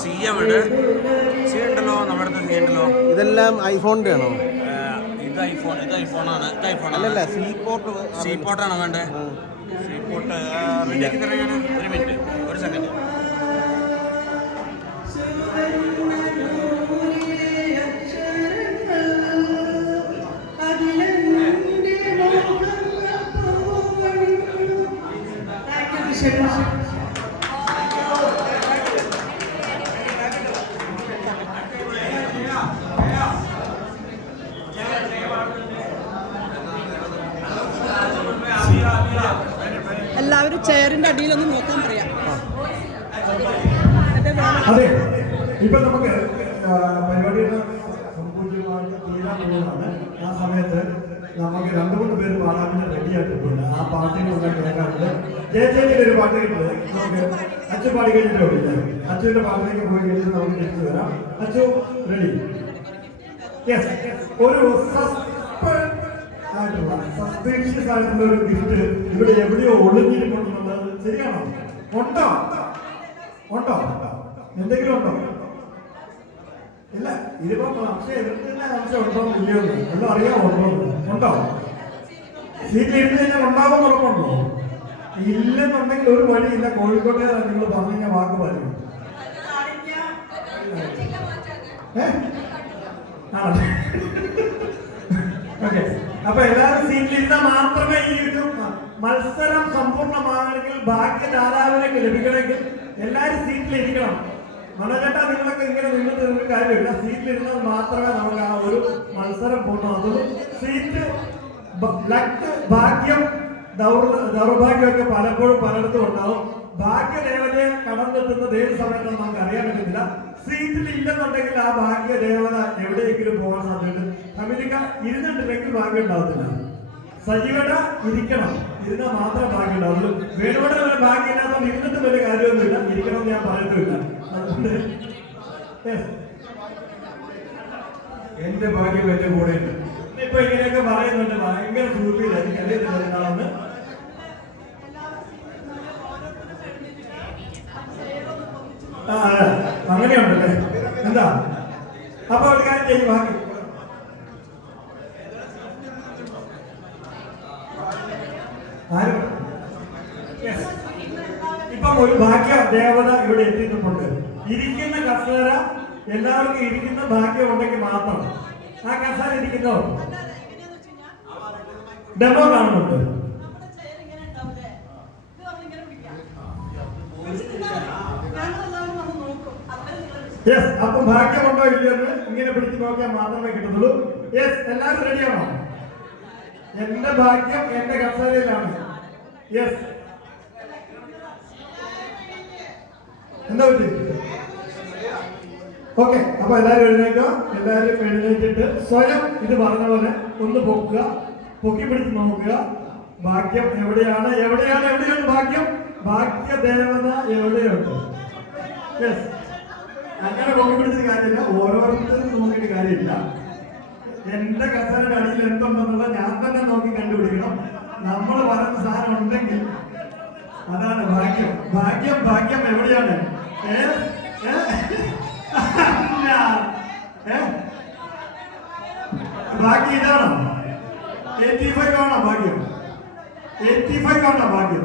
C ഉണ്ട്. C ഉണ്ടല്ലോ, നമ്മുടെ അടുത്ത് സി ഉണ്ടല്ലോ. ഇതെല്ലാം ഐഫോണിൻ്റെ ആണോ? ഇത് ഐഫോണാണ്. അല്ലല്ല, സി പോർട്ടാണ് വേണ്ടത്. സി പോർട്ട് റെഡിയാക്കി തരാൻ ഞാൻ. ഒരു മിനിറ്റ്, ഒരു സെക്കൻഡ്. എല്ലാവരും ചെയറിന്റെ അടിയിലൊന്ന് നോക്കാൻ പറയാം. അതെ, ഇപ്പൊ നമുക്ക് പരിപാടിയുടെ സമ്പൂർണ്ണമായിട്ട് തീരാൻ പോകുന്നതാണ്. ആ സമയത്ത് നമുക്ക് 2-3 പേര് പാടാൻ റെഡി ആയിട്ടുണ്ട്. ആ പാട്ടിനുള്ള കേൾക്കാറുണ്ട്. ജയചേച്ചിയുടെ ഒരു പാട്ട് കിട്ടുന്നത് നമുക്ക് അച്ചു പാടി കഴിഞ്ഞിട്ടില്ല. അച്ചുവിന്റെ പാട്ടിലേക്ക് പോയി കഴിഞ്ഞിട്ട് നമുക്ക് തിരിച്ചു വരാം. അച്ചു റെഡി? യെസ്. ഒരു സസ്പീഷ്യസ് ആയിട്ടുള്ള ഒരു ഗിഫ്റ്റ് ഇവിടെ എവിടെയോ ഒളിഞ്ഞിരിക്കുന്നുള്ളത് ശരിയാണോ? ഉണ്ടോ? എന്തെങ്കിലും ഉണ്ടോ? ഇല്ല. ഇതിപ്പോ പക്ഷേ എതിർക്കുന്ന അംശം ഉണ്ടോ ഇല്ലയോ എല്ലാം അറിയാമോ? ഉണ്ടോ? സീറ്റിൽ ഇരുന്ന് കഴിഞ്ഞാൽ ഉണ്ടാവും ഉറപ്പുണ്ടോ? ഇല്ലെന്നുണ്ടെങ്കിൽ ഒരു വഴിയില്ല. കോഴിക്കോട്ടെ നിങ്ങൾ പറഞ്ഞു കഴിഞ്ഞാൽ വാക്ക് പറയും. ഓക്കെ, അപ്പൊ എല്ലാവരും സീറ്റിലിരുന്നാൽ മാത്രമേ ഈ ഒരു മത്സരം സമ്പൂർണ്ണമാകണമെങ്കിൽ ഭാഗ്യദാതാവിനൊക്കെ ലഭിക്കണമെങ്കിൽ എല്ലാവരും സീറ്റിലിരിക്കണം. മനോജേട്ടാ, നിങ്ങളൊക്കെ ഇങ്ങനെ നിന്നിട്ട് ഒരു കാര്യമില്ല. സീറ്റിലിരുന്നാൽ മാത്രമേ നമുക്ക് ആ ഒരു മത്സരം പൂർണ്ണമാകുള്ളൂ. സീറ്റ്, ലക്ക്, ഭാഗ്യം, ദൗർഭാഗ്യമൊക്കെ പലപ്പോഴും പലയിടത്തും ഉണ്ടാവും. ഭാഗ്യദേവതയെ കടന്നെത്തുന്നത് ഏത് സമയത്തൊന്നും നമുക്ക് അറിയാൻ പറ്റുന്നില്ല. സീറ്റിൽ ഇല്ലെന്നുണ്ടെങ്കിൽ ആ ഭാഗ്യദേവത എവിടെയെങ്കിലും പോകാൻ സാധ്യതയുണ്ട്. അമേരിക്ക ഇരുന്നിട്ടില്ലെങ്കിൽ ഭാഗ്യം ഉണ്ടാവത്തില്ല. സജീവത ഇരിക്കണം, ഇരുന്നാൽ മാത്രമേ ഭാഗ്യം ഉണ്ടാവുള്ളൂ. വേണോടെ ഒരു ഭാഗ്യം ഇല്ലാത്തതുകൊണ്ട് ഇരുന്നിട്ട് വലിയ കാര്യമൊന്നുമില്ല. ഇരിക്കണമെന്ന് ഞാൻ പറയുന്നില്ല. അതുകൊണ്ട് എന്റെ ഭാഗ്യം എന്റെ കൂടെ ഉണ്ട്. ഇപ്പൊ ഇങ്ങനെയൊക്കെ പറയുന്നുണ്ട്. ഭയങ്കര സൂപ്പില്ല. എനിക്കറിയത്തില്ല എന്താണെന്ന്. അങ്ങനെയുണ്ടല്ലേ? എന്താ അപ്പൊ ഒരു കാര്യം ചെയ്യും. ഭാഗ്യം ഇപ്പം ഒരു ഭാഗ്യ ദേവത ഇവിടെ എത്തിയിട്ടുണ്ട്. ഇരിക്കുന്ന കസേര എല്ലാവർക്കും ഇരിക്കുന്ന ഭാഗ്യം ഉണ്ടെങ്കിൽ മാത്രം. ആ കസേര ഇരിക്കുന്നോ ഡെമോ കാണുന്നുണ്ട്. യെസ്. അപ്പൊ ഭാഗ്യമുണ്ടോ ഇല്ലെന്ന് ഇങ്ങനെ പിടിച്ച് നോക്കിയാൽ മാത്രമേ കിട്ടുന്നുള്ളൂ. യെസ്, എല്ലാവരും റെഡിയാണോ? എന്റെ ഭാഗ്യം എന്റെ കസേരയിലാണ്. യെസ്. എന്താ പറ്റി? ഓക്കെ, അപ്പൊ എല്ലാവരും എഴുന്നേക്കുക. എല്ലാവരും എഴുന്നേറ്റിട്ട് സ്വയം ഇത് പറഞ്ഞ പോലെ ഒന്ന് പൊക്കുക. പൊക്കി പിടിച്ച് നോക്കുക. ഭാഗ്യം എവിടെയാണ്? ഭാഗ്യം? ഭാഗ്യദേവത എവിടെയുണ്ട്? യെസ്. അങ്ങനെ പൊക്കി പിടിച്ച കാര്യമില്ല. ഓരോരുത്തരും നോക്കിയിട്ട് കാര്യമില്ല. എന്റെ കസേരയുടെ അടിയിൽ എന്തുണ്ടെന്നുള്ളത് ഞാൻ തന്നെ നോക്കി കണ്ടുപിടിക്കണം. നമ്മൾ പറയുന്ന സാധനം ഉണ്ടെങ്കിൽ അതാണ് ഭാഗ്യം. ഭാഗ്യം എവിടെയാണ്? ഭാഗ്യം ഇതാണോ? 85 ആണോ ഭാഗ്യം? 85 ആണോ ഭാഗ്യം?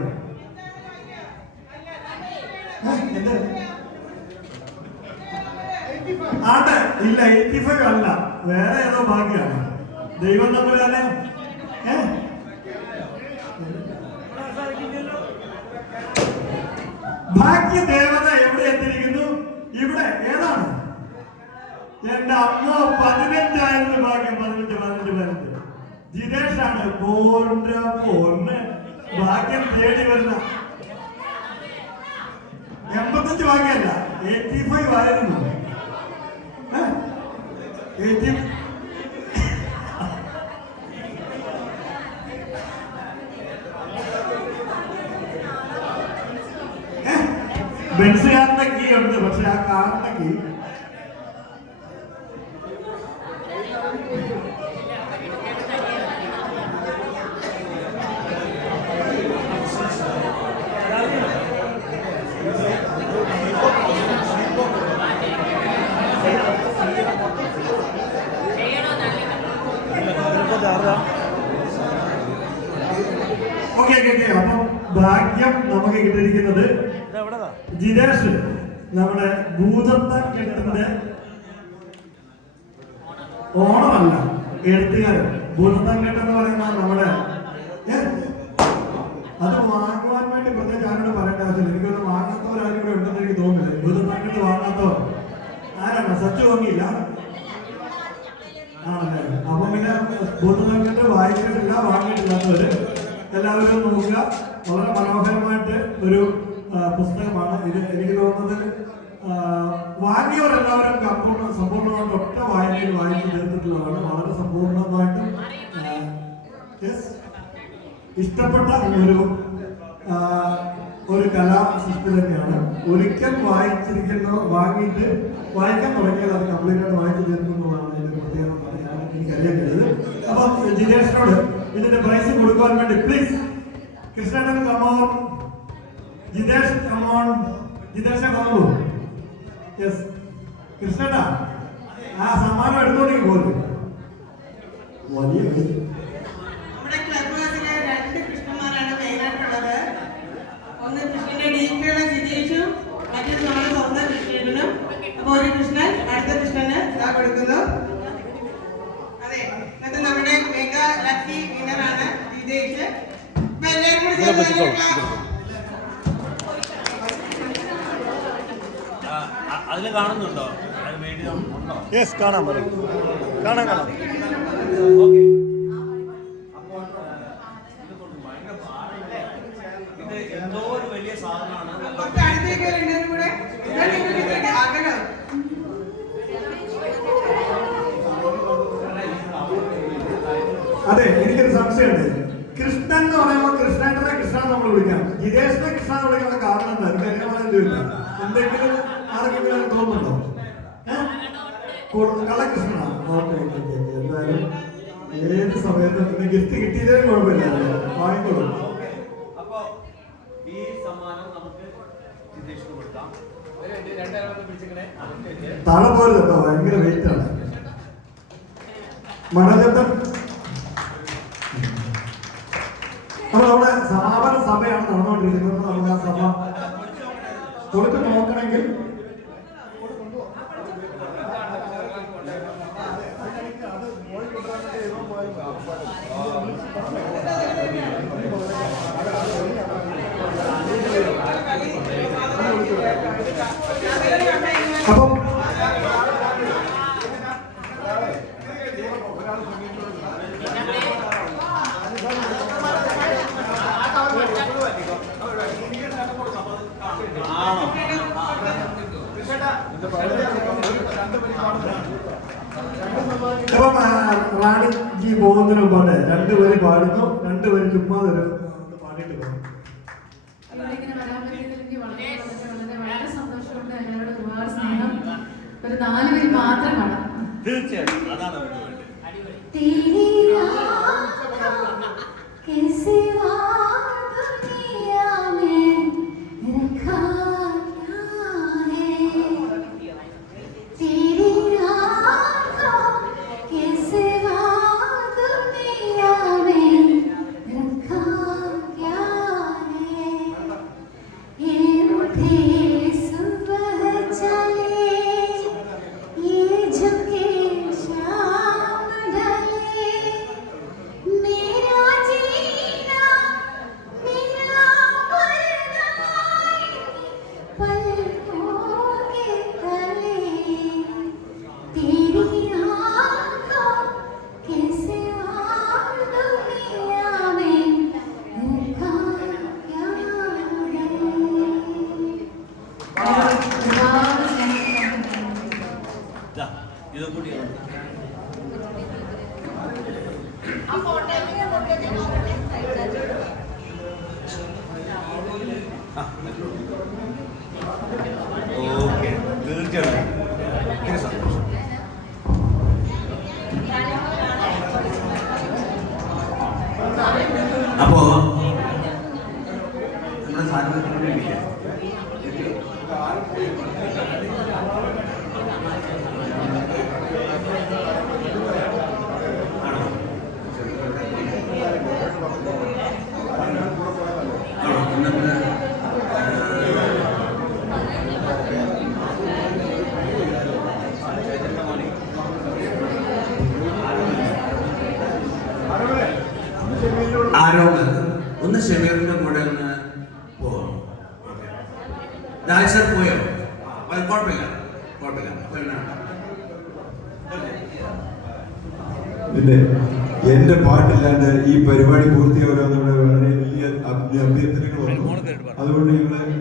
എന്ത്? ആട്ടെ, ഇല്ല, 85 അല്ല, വേറെ ഏതോ ഭാഗ്യമാണ്. ദൈവം തമ്മിൽ തന്നെ ഭാഗ്യദേവത എവിടെ എത്തിയിരിക്കുന്നു? ഇവിടെ. ഏതാണ്? എന്റെ അമ്മ 15 ഭാഗ്യം. 15 ജിതേഷാണ്. പോന്ന് ഭാഗ്യം തേടി വരുന്ന 85 ഭാഗ്യമല്ല, 85 ആയിരുന്നു. ബെൻസുകാരന്റെ കീ ഉണ്ട്, പക്ഷെ ആ കാറിന്റെ കീ ഓക്കെ അപ്പം ഭാഗ്യം നമുക്ക് കിട്ടിയിരിക്കുന്നത് ജിതേഷ്, നമ്മുടെ ഭൂതത്തക്കെട്ടിന്റെ ഓണമല്ല, എഴുത്തുകാരൻ. ഭൂതത്തക്കെട്ട് എന്ന് പറയുന്ന നമ്മുടെ അത് വാങ്ങുവാൻ വേണ്ടി പ്രത്യേകിച്ച് ആരോട് പറയേണ്ട ആവശ്യമില്ല. എനിക്കൊന്ന് വാങ്ങാത്തവരാരും കൂടെ ഉണ്ടെന്ന് എനിക്ക് തോന്നുന്നില്ല. ഭൂതത്തക്കെട്ട് വാങ്ങാത്തവർ ആരാണ്? സച്ചു വാങ്ങിയില്ല ആണല്ലേ? അപ്പം പിന്നെ ഭൂതത്തക്കെട്ട് വായിച്ചിട്ടില്ല, വാങ്ങിയിട്ടില്ലാത്തവര് എല്ലാവരും നോക്കുക. വളരെ മനോഹരമായിട്ട് ഒരു പുസ്തകമാണ് ഇത്. എനിക്ക് തോന്നുന്നത് വാങ്ങിയവരെല്ലാവരും സമ്പൂർണ്ണമായിട്ട് ഒറ്റ വായനയിൽ വായിച്ചു തീർത്തിട്ടുള്ളതാണ്. വളരെ സമ്പൂർണ്ണമായിട്ടും ഇഷ്ടപ്പെട്ട ഒരു കലാ സൃഷ്ടി തന്നെയാണ്. ഒരിക്കൽ വാങ്ങിയിട്ട് വായിക്കാൻ തുടങ്ങിയാൽ അത് കംപ്ലീറ്റ് ആയിട്ട് വായിച്ചു തീർക്കുന്നതാണ് ഇതിന്റെ പ്രത്യേകത. എനിക്കറിയാൻ കഴിയുന്നത്. അപ്പൊ ജിതേഷിനോട് ഇതിന്റെ പ്രൈസ് കൊടുക്കാൻ വേണ്ടി please Krishnan come on, Jithesh come on, Jithesh come on. Yes Krishna ആ സമ്മാനം എടുത്തോണ്ടെങ്കിൽ പോലും വലിയ നമ്മുടെ ക്ലബ്ബിലെ 2 കൃഷ്ണന്മാരാണ് മെയിനായിട്ടുള്ളത്. ഒന്ന് കൃഷ്ണന്റെ ഡീപ്പിയുള്ള ജിതേഷും മറ്റൊരു നമ്മുടെ സ്വന്തം കൃഷ്ണനും. അപ്പൊ ഒരു കൃഷ്ണൻ അടുത്ത കൃഷ്ണന് ഇതാ കൊടുക്കുന്നു. അതെ, എന്നിട്ട് നമ്മുടെ മെഗാ ലക്കി വിന്നറാണ് ജിതേഷ്. അപ്പൊ എല്ലാവരും കൂടി അതിൽ കാണുന്നുണ്ടോ? യെസ്, കാണാൻ പറയും. കാണാം. ഓക്കെ. ഇത് എന്തോ ഒരു വലിയ സാധനമാണ്. അതെ, എനിക്കൊരു സംശയമുണ്ട്. കൃഷ്ണൻ എന്ന് പറയുമ്പോൾ കൃഷ്ണേട്ടനെ കൃഷ്ണ നമ്മൾ വിളിക്കാം, ജിതേഷിനെ കൃഷ്ണ വിളിക്കാനുള്ള കാരണം എന്താ? എനിക്കറിയാമെന്നില്ല. എന്തെങ്കിലും ആർക്കെങ്കിലും തോന്നുന്നുണ്ടോ? കള്ളകൃഷ്ണനാണ്. ഓക്കെ. എന്തായാലും ഏത് സമയത്തും പിന്നെ ഗിഫ്റ്റ് കിട്ടിയതേ കുഴപ്പമില്ല, വാങ്ങിക്കോളൂ. അപ്പൊ ഈ സമ്മാനം നമുക്ക് ജിതേഷിന് കൊടുക്കാം. താഴെ പോലും കേട്ടോ, ഭയങ്കര വെയിറ്റ് ആണ്. മണചട്ടം. അപ്പൊ നമ്മുടെ സമാപന സഭയാണ് നടന്നുകൊണ്ടിരിക്കുന്നത്. നമുക്ക് ആ സഭ കൊടുത്ത് നോക്കണമെങ്കിൽ അപ്പം അപ്പം റാണിജി പോകുന്നതിന് മുമ്പാണ് 2 പേര് പാടുന്നു, 2 പേര് ചുമ്മാ പാടിയിട്ട് പോകും. വളരെ സന്തോഷമുണ്ട്. എന്നോട് ഒരുപാട് സ്നേഹം. ഒരു 4 പേര് മാത്രം പാടാം. തീർച്ചയായിട്ടും അതാണ് ഇതും കൂടിയാണ്. ഓക്കെ, തീർച്ചയായിട്ടും ഒത്തിരി സന്തോഷം. അപ്പോ നമ്മുടെ സാധനത്തിന് വേണ്ടിയില്ല ആണോ? ആരോട് ഒന്ന് ഷമീറിന്റെ കൂടെ ഒന്ന് പോകാം. രാജ് സർ പോയോ? കുഴപ്പമില്ല. അപ്പൊ എന്നാണ് പിന്നെ എന്റെ പാട്ടില്ലാണ്ട് ഈ പരിപാടി പൂർത്തിയാവുക എന്നുള്ള വളരെ വലിയ അഭ്യർത്ഥനകളുണ്ട്. അതുകൊണ്ട് ഞങ്ങള്